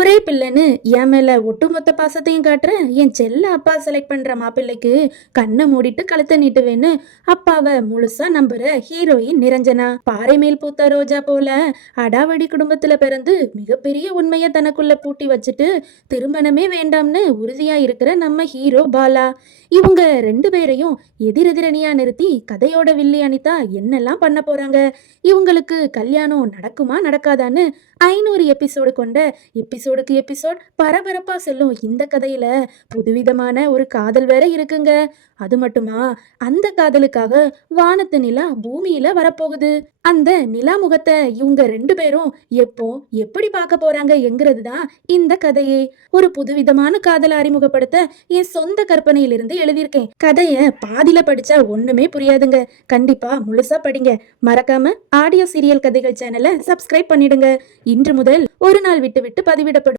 ஒரே பிள்ளைன்னு என் மேல ஒட்டுமொத்த பாசத்தையும் காட்டுற என் செல்ல அப்பா செலக்ட் பண்ற மாப்பிள்ளைக்கு கண்ணை மூடிட்டு கழுத்தை நீட்டுவேன்னு அப்பாவை முழுசா நம்புற ஹீரோயின் நிரஞ்சனா. பாறை மேல் பூத்த ரோஜா போல அடாவடி குடும்பத்துல பிறந்து மிகப்பெரிய உண்மையை தனக்குள்ள பூட்டி வச்சுட்டு திருமணமே வேண்டாம்னு உறுதியா இருக்கிற நம்ம ஹீரோ பாலா. இவங்க ரெண்டு பேரையும் எதிரெதிரணியா நிறுத்தி கதையோட வில்லி அனிதா என்னெல்லாம் பண்ண போறாங்க, இவங்களுக்கு கல்யாணம் நடக்குமா நடக்காதான்னு 500 எபிசோடு கொண்ட எபிசோடுக்கு எபிசோட் பரபரப்பா செல்லும் இந்த கதையில புதுவிதமான ஒரு காதல் வேற இருக்குங்க. அது மட்டுமா, அந்த காதலுக்காக வானத்து நிலா பூமியில வரப்போகுது. அந்த நிலா முகத்தை இவங்க ரெண்டு பேரும் எப்போ எப்படி பார்க்க போறாங்க என்கிறது தான் இந்த கதையே. ஒரு புதுவிதமான காதலை அறிமுகப்படுத்த என் சொந்த கற்பனையிலிருந்து எழுதியிருக்கேன். கதைய பாதியில படிச்சா ஒண்ணுமே புரியாதுங்க. கண்டிப்பா முழுசா படிங்க. மறக்காம ஆடியோ சீரியல் கதைகள் சேனலை சப்ஸ்கிரைப் பண்ணிடுங்க. இன்று முதல் ஒரு நாள் விட்டு விட்டு பதிவிடப்படும்.